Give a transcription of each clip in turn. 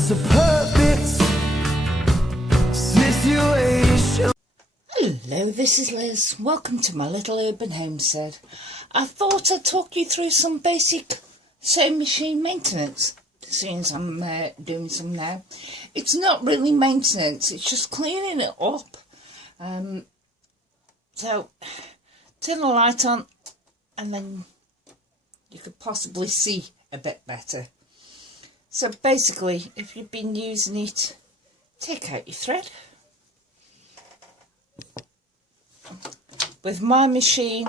just a perfect situation. Hello, this is Liz. Welcome to my little urban homestead. I thought I'd talk you through some basic sewing machine maintenance, seeing as I'm doing some now. It's not really maintenance, it's just cleaning it up. So, turn the light on and then you could possibly see a bit better. So basically, if you've been using it, take out your thread. With my machine,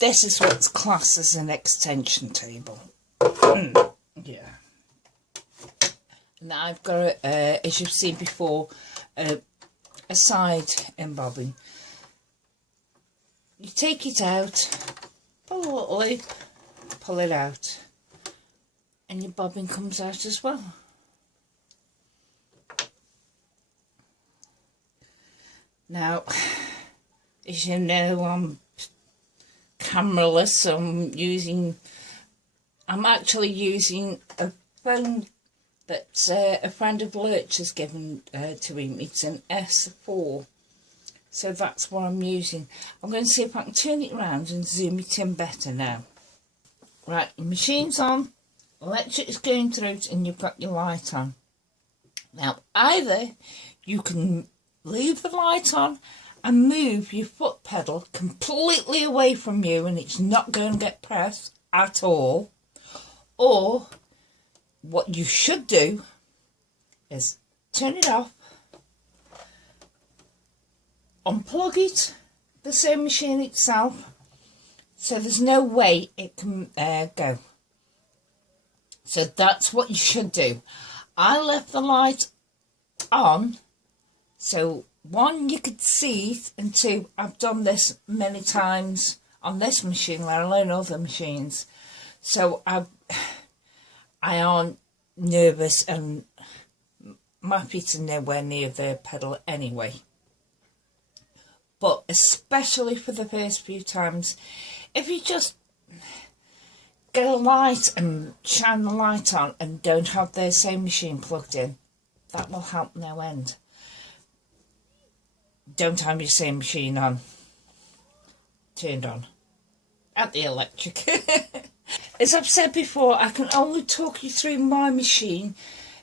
this is what's classed as an extension table. Yeah. Now I've got, as you've seen before, a side embobbing. You take it out, pull a little loop, pull it out, and your bobbin comes out as well. Now, as you know, I'm cameraless, so I'm actually using a phone that a friend of Lurch has given to him. It's an S4, so that's what I'm using. I'm going to see if I can turn it around and zoom it in better now. Right, your machine's on, electric is going through it, and you've got your light on. Now, either you can leave the light on and move your foot pedal completely away from you and it's not going to get pressed at all, or what you should do is turn it off, unplug it, the sewing machine itself, so there's no way it can go. So that's what you should do. I left the light on, so one, you could see it, and two, I've done this many times on this machine, let alone other machines. So I aren't nervous, and my feet are nowhere near the pedal anyway. But especially for the first few times, if you just get a light and shine the light on and don't have the sewing machine plugged in, that will help no end. Don't have your sewing machine on, turned on, at the electric. As I've said before, I can only talk you through my machine.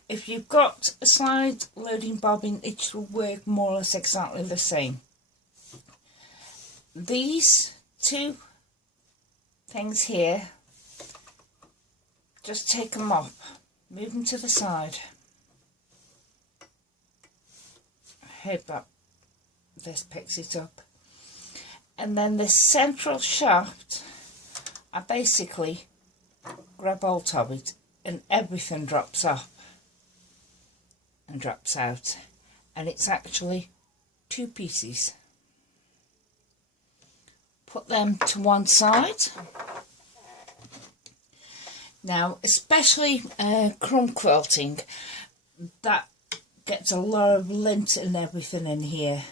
If you've got a side loading bobbin, it will work more or less exactly the same. These two things here, just take them off, move them to the side. I hope that this picks it up. And then this central shaft, I basically grab hold of it and everything drops off and drops out, and it's actually two pieces. Put them to one side. Now, especially crumb quilting, that gets a lot of lint and everything in here.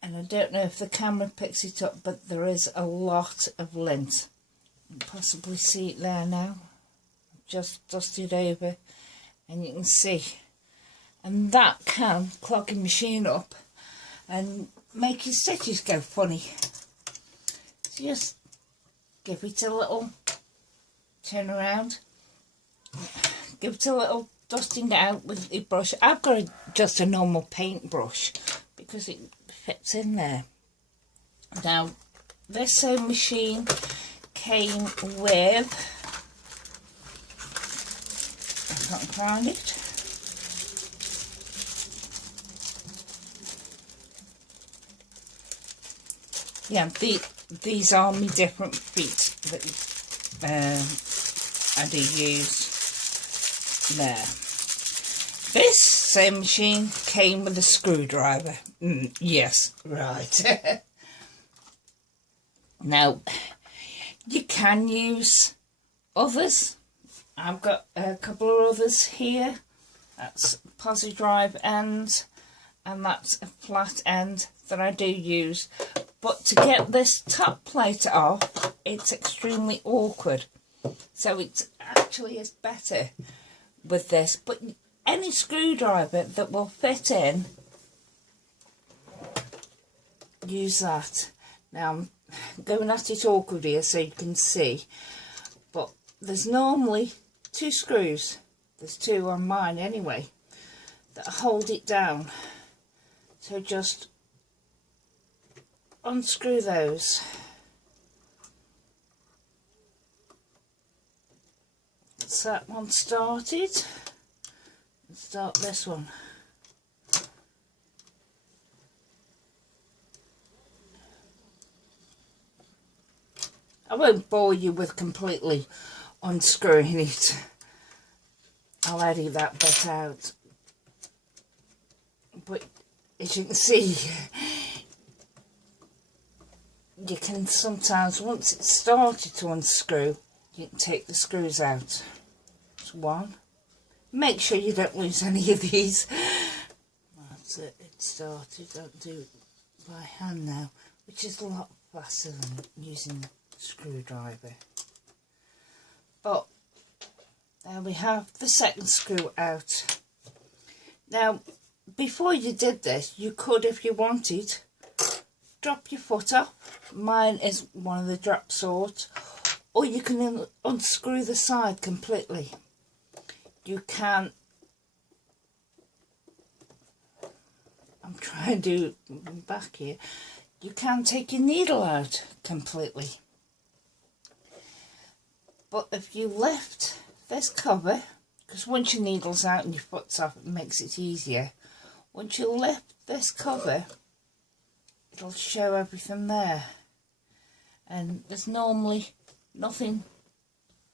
And I don't know if the camera picks it up, but there is a lot of lint. You can possibly see it there now. Just dusted over, and you can see. And that can clog your machine up and make your stitches go funny. So just give it a little turn around. Give it a little dusting out with the brush. I've got just a normal paint brush because it fits in there. Now, this sewing machine came with, I can't find it. Yeah, these are my different feet that I do use there. This sewing machine came with a screwdriver. Yes, right. Now, you can use others. I've got a couple of others here. That's posi drive end, and that's a flat end that I do use. But to get this top plate off, it's extremely awkward. So it actually is better with this, but any screwdriver that will fit in, use that. Now I'm going at it awkward here so you can see, but there's normally 2 screws, there's 2 on mine anyway, that hold it down. So just unscrew those. That's that one started. Let's start this one. I won't bore you with completely unscrewing it. I'll edit that bit out. But as you can see, you can sometimes, once it's started to unscrew, you can take the screws out. That's one. Make sure you don't lose any of these. That's it, it started. Don't do it by hand now, which is a lot faster than using a screwdriver. But there we have the second screw out. Now, before you did this, you could, if you wanted, drop your foot off. Mine is one of the drop sort. Or you can unscrew the side completely. You can, I'm trying to do back here, you can take your needle out completely. But if you lift this cover, because once your needle's out and your foot's off, it makes it easier. Once you lift this cover, it'll show everything there. And there's normally nothing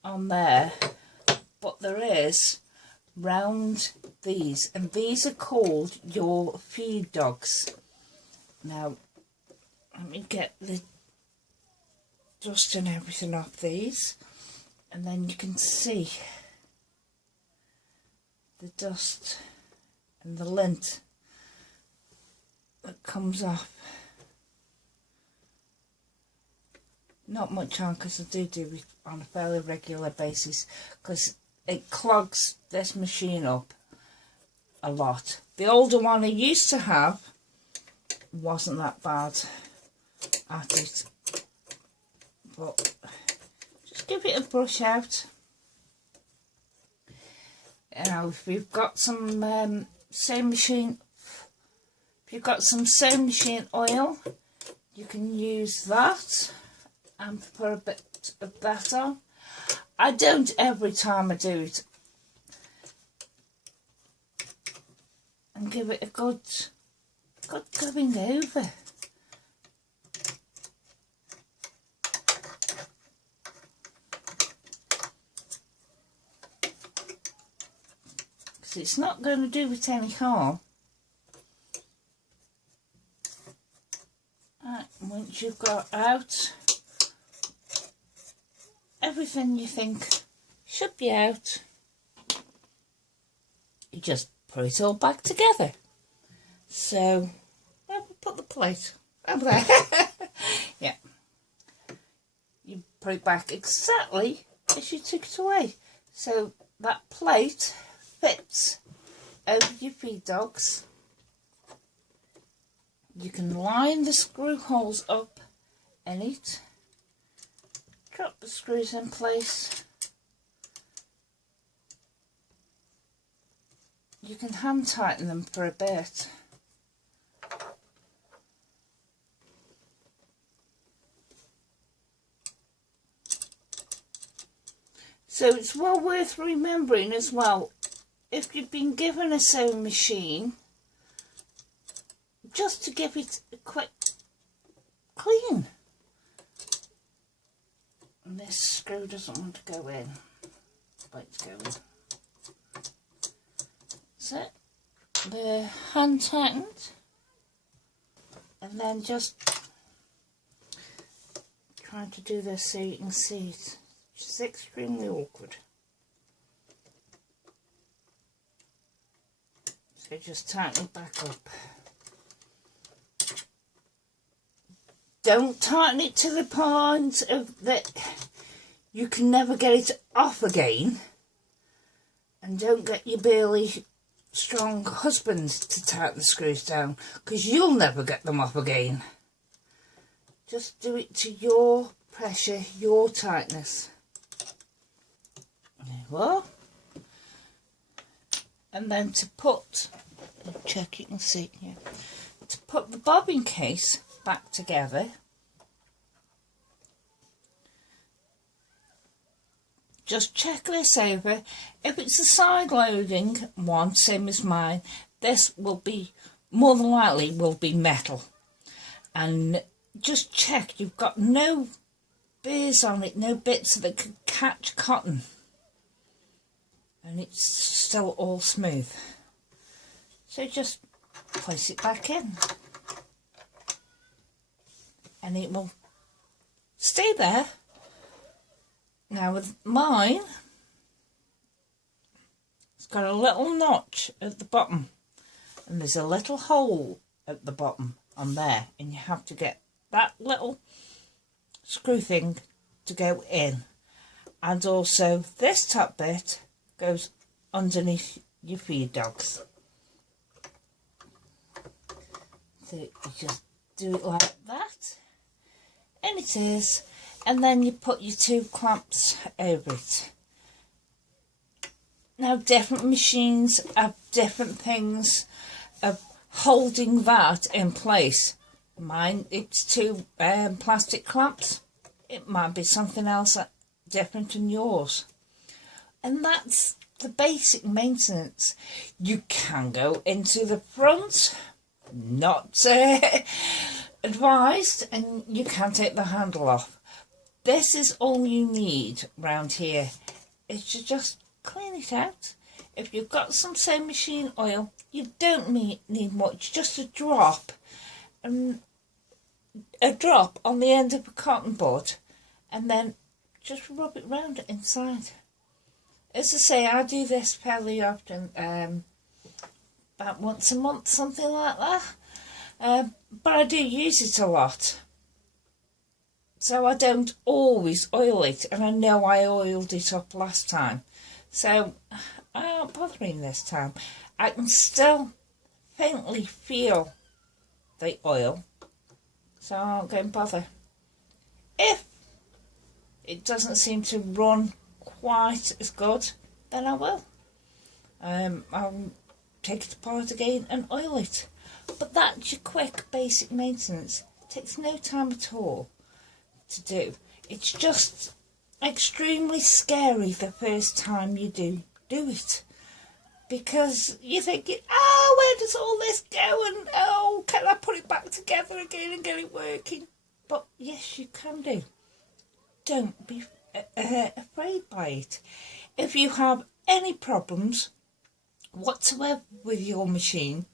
on there, but there is round these, and these are called your feed dogs. Now let me get the dust and everything off these, and then you can see the dust and the lint that comes off. Not much on, because I do it on a fairly regular basis, because it clogs this machine up a lot. The older one I used to have wasn't that bad at it, but just give it a brush out. Now if you've got some sewing machine, if you've got some sewing machine oil, you can use that and put a bit of that on. I don't every time I do it, and give it a good going over. Because it's not going to do it any harm. Right, once you've got out everything you think should be out, you just put it all back together. So, where we put the plate? Over there. Yeah. You put it back exactly as you took it away. So that plate fits over your feed dogs. You can line the screw holes up in it. Drop the screws in place. You can hand tighten them for a bit. So it's well worth remembering as well, if you've been given a sewing machine, just to give it a quick clean. And this screw doesn't want to go in, but it's going. That's it. The hand tightened, and then just trying to do this so you can see it. It's extremely awkward. So just tighten it back up. Don't tighten it to the point of that you can never get it off again. And don't get your barely strong husband to tighten the screws down, because you'll never get them off again. Just do it to your pressure, your tightness. There you are. And then to put, check you can see here, to put the bobbin case back together, just check this over. If it's a side loading one, same as mine, this will be, more than likely, will be metal. And just check you've got no burrs on it, no bits that could catch cotton. And it's still all smooth. So just place it back in. And it will stay there. Now with mine, it's got a little notch at the bottom. And there's a little hole at the bottom on there. And you have to get that little screw thing to go in. And also this top bit goes underneath your feed dogs. So you just do it like that. And it is. And then you put your 2 clamps over it. Now different machines have different things of holding that in place. Mine, it's 2 plastic clamps. It might be something else different than yours. And that's the basic maintenance. You can go into the front, not advised, and you can take the handle off. This is all you need round here, is to just clean it out. If you've got some sewing machine oil, you don't need much, just a drop, on the end of a cotton bud, and then just rub it round it inside. As I say, I do this fairly often, about once a month, something like that. But I do use it a lot. So I don't always oil it, and I know I oiled it up last time. So I aren't bothering this time. I can still faintly feel the oil, so I won't go and bother. If it doesn't seem to run quite as good, then I will. I'll take it apart again and oil it. But that's your quick basic maintenance. It takes no time at all to do. It's just extremely scary the first time you do it, because you're thinking, oh, where does all this go, and oh, can I put it back together again and get it working? But yes, you can do. Don't be afraid by it. If you have any problems whatsoever with your machine,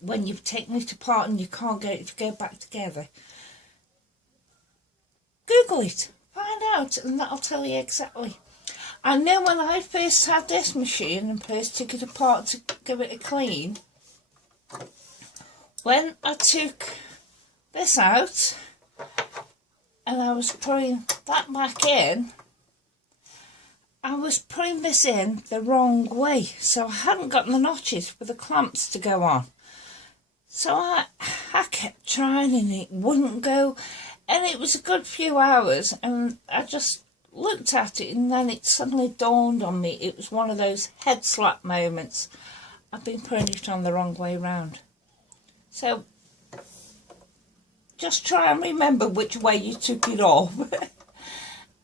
when you've taken it apart and you can't get it to go back together, Google it, find out, and that'll tell you exactly. I know when I first had this machine and first took it apart to give it a clean, when I took this out and I was putting that back in, I was putting this in the wrong way, so I hadn't got the notches for the clamps to go on. So I kept trying and it wouldn't go, and it was a good few hours, and I just looked at it, and then it suddenly dawned on me it was one of those head slap moments. I've been putting it on the wrong way round. So just try and remember which way you took it off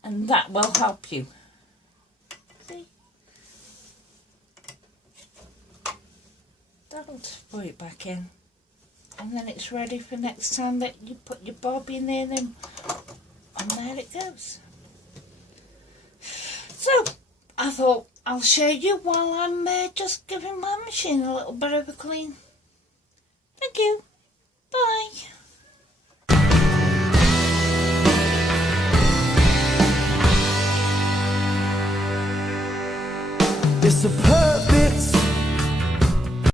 and that will help you. See? That'll just put it back in. And then it's ready for next time that you put your bobbin in, and there it goes. So I thought I'll show you while I'm just giving my machine a little bit of a clean. Thank you. Bye. It's a perfect